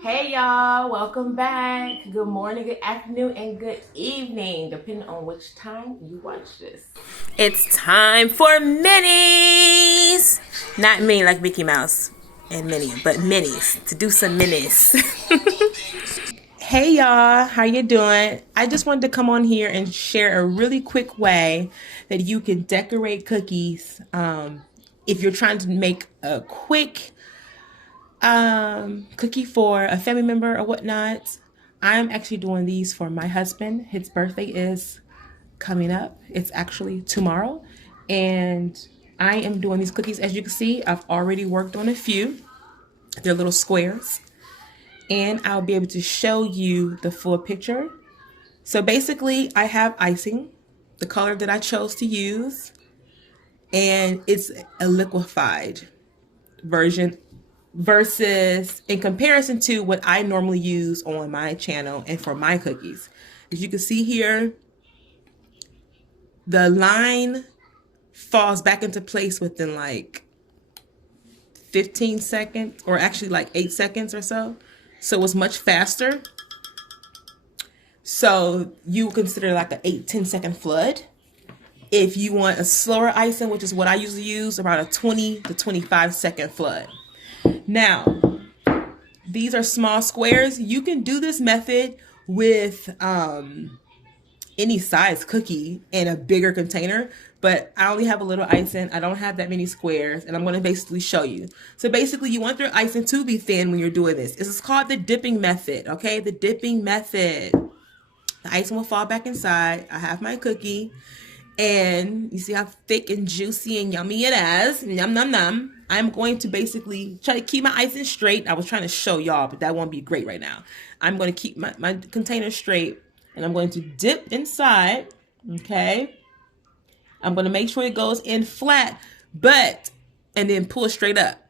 Hey y'all, welcome back. Good morning, good afternoon, and good evening, depending on which time you watch this. It's time for minis. Not mini like Mickey Mouse and Minnie, but minis. To do some minis. Hey y'all, how you doing? I just wanted to come on here and share a really quick way that you can decorate cookies if you're trying to make a quick cookie for a family member or whatnot. I'm actually doing these for my husband. His birthday is coming up. It's actually tomorrow. And I am doing these cookies. As you can see, I've already worked on a few. They're little squares. And I'll be able to show you the full picture. So basically, I have icing, the color that I chose to use, and it's a liquefied version versus in comparison to what I normally use on my channel and for my cookies. As you can see here, the line falls back into place within like 15 seconds, or actually like 8 seconds or so. So it's much faster. So you consider like an 8-10 second flood. If you want a slower icing, which is what I usually use, about a 20 to 25 second flood. Now, these are small squares. You can do this method with any size cookie in a bigger container, but I only have a little icing. I don't have that many squares, and I'm going to basically show you. So basically, you want your icing to be thin when you're doing this. This is called the dipping method, okay? The dipping method. The icing will fall back inside. I have my cookie, and you see how thick and juicy and yummy it is. Yum, num, num. I'm going to basically try to keep my icing straight. I was trying to show y'all, but that won't be great right now. I'm going to keep my container straight, and I'm going to dip inside, okay? I'm going to make sure it goes in flat, and then pull straight up.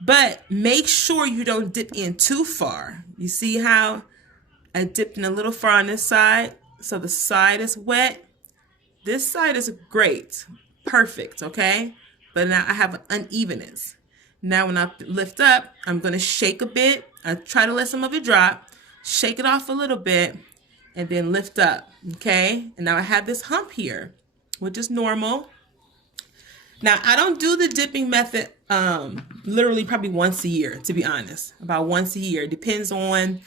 But make sure you don't dip in too far. You see how I dipped in a little far on this side? So the side is wet. This side is great, perfect, okay? But now I have an unevenness. Now when I lift up, I'm going to shake a bit. I try to let some of it drop, shake it off a little bit, and then lift up, okay? And now I have this hump here, which is normal. Now, I don't do the dipping method literally probably once a year, to be honest. About once a year. Depends on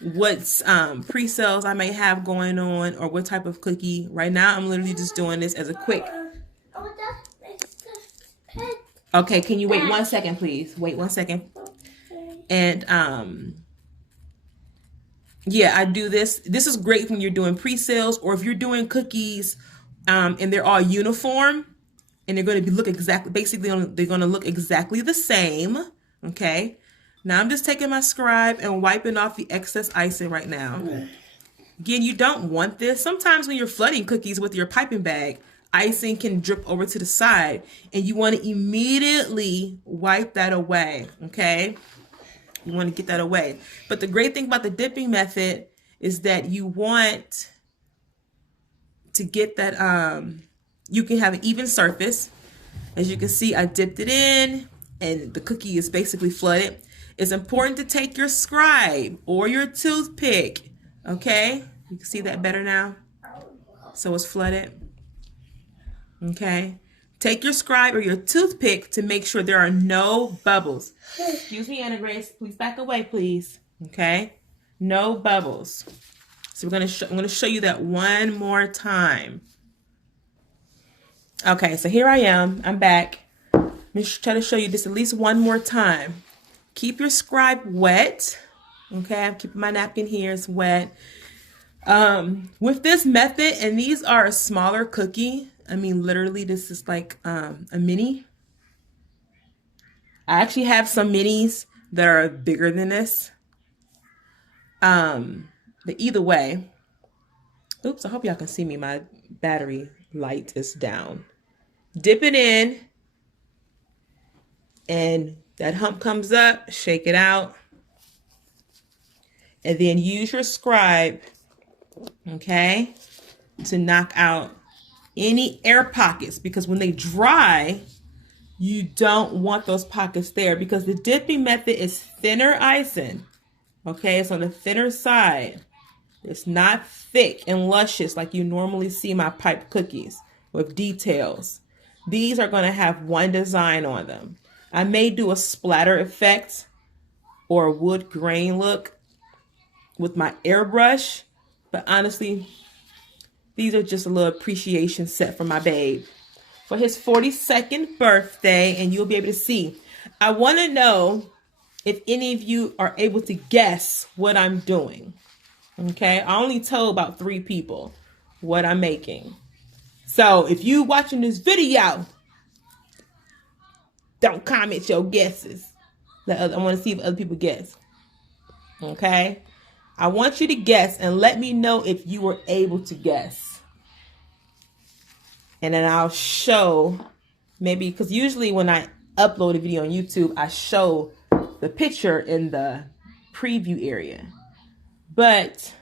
what pre-sales I may have going on or what type of cookie. Right now, I'm literally just doing this as a quick. Okay, can you wait 1 second, please? Wait 1 second. And yeah, I do this. This is great when you're doing pre-sales, or if you're doing cookies and they're all uniform and they're going to look exactly, basically they're going to look exactly the same. Okay. Now I'm just taking my scribe and wiping off the excess icing right now. Again, you don't want this. Sometimes when you're flooding cookies with your piping bag, icing can drip over to the side, and you want to immediately wipe that away, okay? You want to get that away. But the great thing about the dipping method is that you want to get that, you can have an even surface. As you can see, I dipped it in, and the cookie is basically flooded. It's important to take your scribe or your toothpick, okay? You can see that better now? So it's flooded. Okay, take your scribe or your toothpick to make sure there are no bubbles. Excuse me, Anna Grace, please back away, please. Okay, no bubbles. So I'm gonna show you that one more time. Okay, so here I am. I'm back. Let me try to show you this at least one more time. Keep your scribe wet. Okay, I'm keeping my napkin here. It's wet. With this method, and these are a smaller cookie. I mean, literally, this is like a mini. I actually have some minis that are bigger than this. But either way, oops, I hope y'all can see me. My battery light is down. Dip it in, and that hump comes up, shake it out, and then use your scribe, okay, to knock out any air pockets, because when they dry, you don't want those pockets there, because the dipping method is thinner icing. Okay, it's on the thinner side. It's not thick and luscious like you normally see my pipe cookies with details. These are going to have one design on them. I may do a splatter effect or a wood grain look with my airbrush, but honestly, these are just a little appreciation set for my babe for his 42nd birthday, and you'll be able to see. I want to know if any of you are able to guess what I'm doing. Okay, I only told about 3 people what I'm making. So if you watching this video, don't comment your guesses. I want to see if other people guess. Okay, I want you to guess and let me know if you were able to guess. And then I'll show, maybe, because usually when I upload a video on YouTube, I show the picture in the preview area. But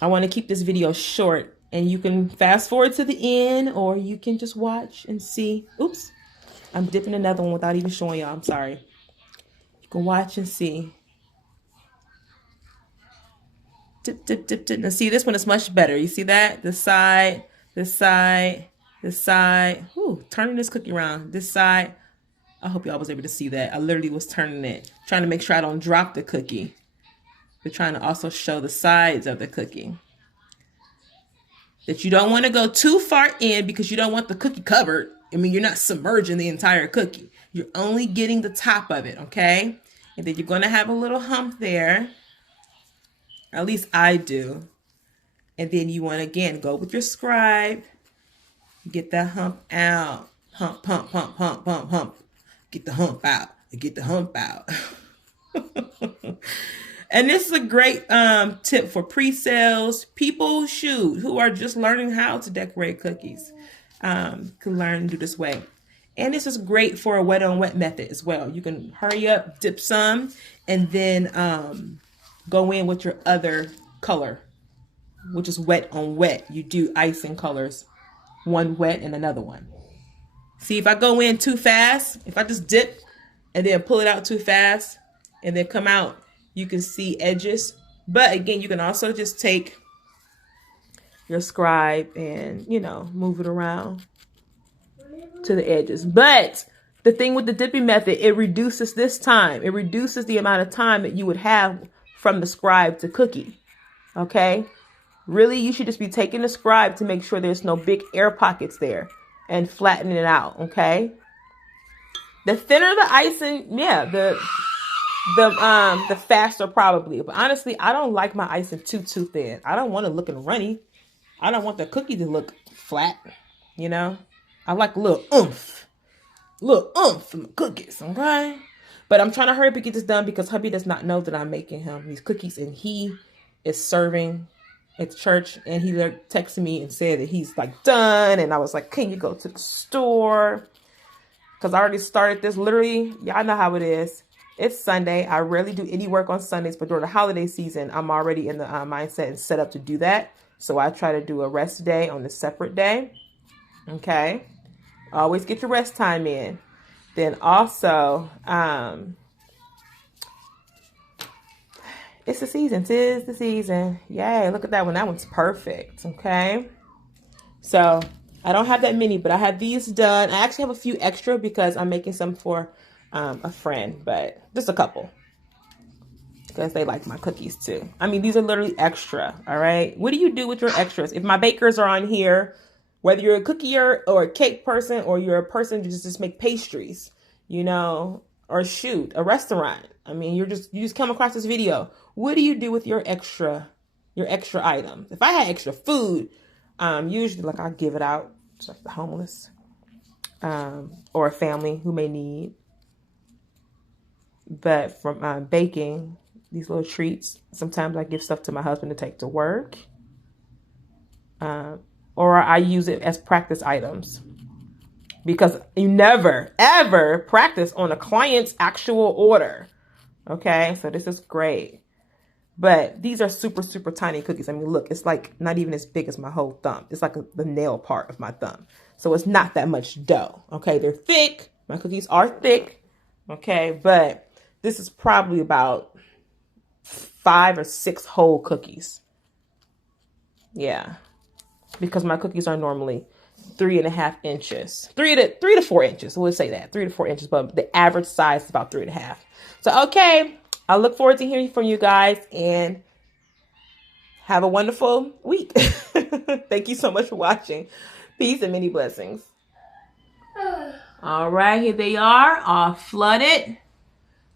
I want to keep this video short, and you can fast forward to the end, or you can just watch and see. Oops, I'm dipping another one without even showing y'all. I'm sorry. You can watch and see. Dip, dip, dip, dip. Now see, this one is much better. You see that? This side, this side, this side. Ooh, turning this cookie around. This side. I hope y'all was able to see that. I literally was turning it, trying to make sure I don't drop the cookie. But trying to also show the sides of the cookie. That you don't want to go too far in because you don't want the cookie covered. I mean, you're not submerging the entire cookie. You're only getting the top of it, okay? And then you're going to have a little hump there. At least I do. And then you want to, again, go with your scribe. Get that hump out. Hump, hump, hump, hump, hump, hump. Get the hump out. Get the hump out. And this is a great tip for pre-sales. People, who are just learning how to decorate cookies can learn to do this way. And this is great for a wet on wet method as well. You can hurry up, dip some, and then go in with your other color, which is wet on wet. You do icing colors, one wet and another one. See, if I go in too fast, if I just dip and then pull it out too fast and then come out, you can see edges. But again, you can also just take your scribe and, move it around to the edges. But the thing with the dipping method, it reduces this time. It reduces the amount of time that you would have from the scribe to cookie. Okay? Really, you should just be taking the scribe to make sure there's no big air pockets there and flattening it out. Okay? The thinner the icing, yeah, the faster probably. But honestly, I don't like my icing too thin. I don't want it looking runny. I don't want the cookie to look flat, I like a little oomph in the cookies, okay? But I'm trying to hurry up and get this done because hubby does not know that I'm making him these cookies, and he is serving at church, and he texted me and said that he's done, and I was like, can you go to the store? Because I already started this. Literally, y'all know how it is. It's Sunday. I rarely do any work on Sundays, but during the holiday season, I'm already in the mindset and set up to do that. So I try to do a rest day on a separate day. Okay. Always get your rest time in. Then also, it's the season. 'Tis the season. Yay. Look at that one. That one's perfect. Okay. So I don't have that many, but I have these done. I actually have a few extra because I'm making some for a friend, but just a couple because they like my cookies too. I mean, these are literally extra. All right. What do you do with your extras? If my bakers are on here, whether you're a cookier or a cake person, or you're a person who just make pastries, or shoot a restaurant. I mean, you just come across this video. What do you do with your extra items? If I had extra food, usually I'll give it out to the homeless, or a family who may need. But from baking, these little treats, sometimes I give stuff to my husband to take to work. Or I use it as practice items. Because you never, ever practice on a client's actual order. Okay, so this is great. But these are super, super tiny cookies. I mean, look, it's not even as big as my whole thumb. It's like the nail part of my thumb. So it's not that much dough. Okay, they're thick. My cookies are thick. Okay, but this is probably about 5 or 6 whole cookies. Yeah, because my cookies are normally 3.5 inches, 3 to 4 inches. We'll say that 3 to 4 inches, but the average size is about 3.5. So, okay, I look forward to hearing from you guys, and have a wonderful week. Thank you so much for watching. Peace and many blessings. All right, here they are, all flooded.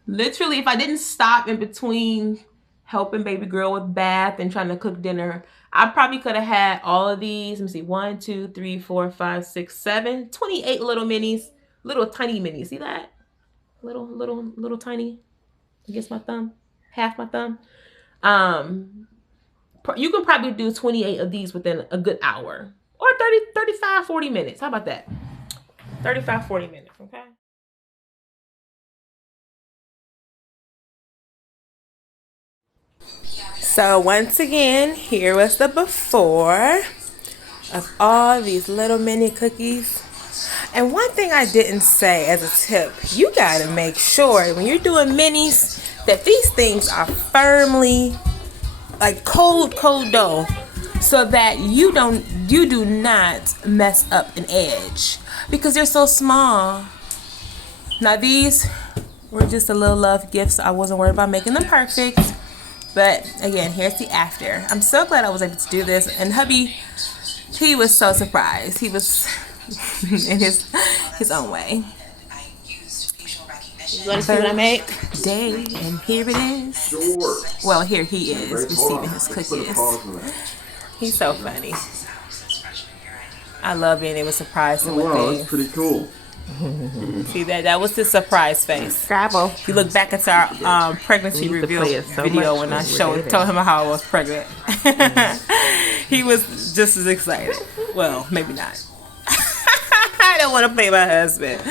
Literally, if I didn't stop in between helping baby girl with bath and trying to cook dinner, I probably could have had all of these. Let me see, 1, 2, 3, 4, 5, 6, 7, 28 little minis, little tiny minis. See that? Little tiny. Against my thumb, half my thumb. You can probably do 28 of these within a good hour, or 30, 35, 40 minutes. How about that? 35, 40 minutes, okay? So once again, here was the before of all these little mini cookies. And one thing I didn't say as a tip, you gotta make sure when you're doing minis that these things are firmly like cold dough, so that you do not mess up an edge because they're so small. Now these were just a little love gifts. So I wasn't worried about making them perfect. But again, here's the after. I'm so glad I was able to do this. And hubby, he was so surprised. He was in his own way. You want to see what I make? Day, and here it is. Sure. Well, here he is receiving his cookies. He's so funny. I love being able to surprise him with things. That's pretty cool. See that was his surprise face. Scrabble. If you look back at our pregnancy reveal video when I told him how I was pregnant, he was just as excited. Well, maybe not. I don't want to play my husband,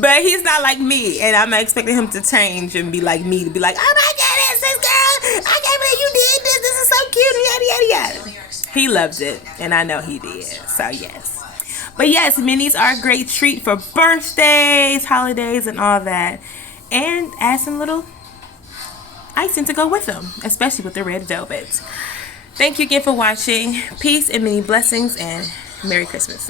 but he's not like me, and I'm expecting him to change and be like me, to be like, oh my goodness, this girl, I can't believe you did this. This is so cute, yada yada yada. He loved it, and I know he did. So yes. But yes, minis are a great treat for birthdays, holidays, and all that. And add some little icing to go with them, especially with the red velvet. Thank you again for watching. Peace and many blessings, and Merry Christmas.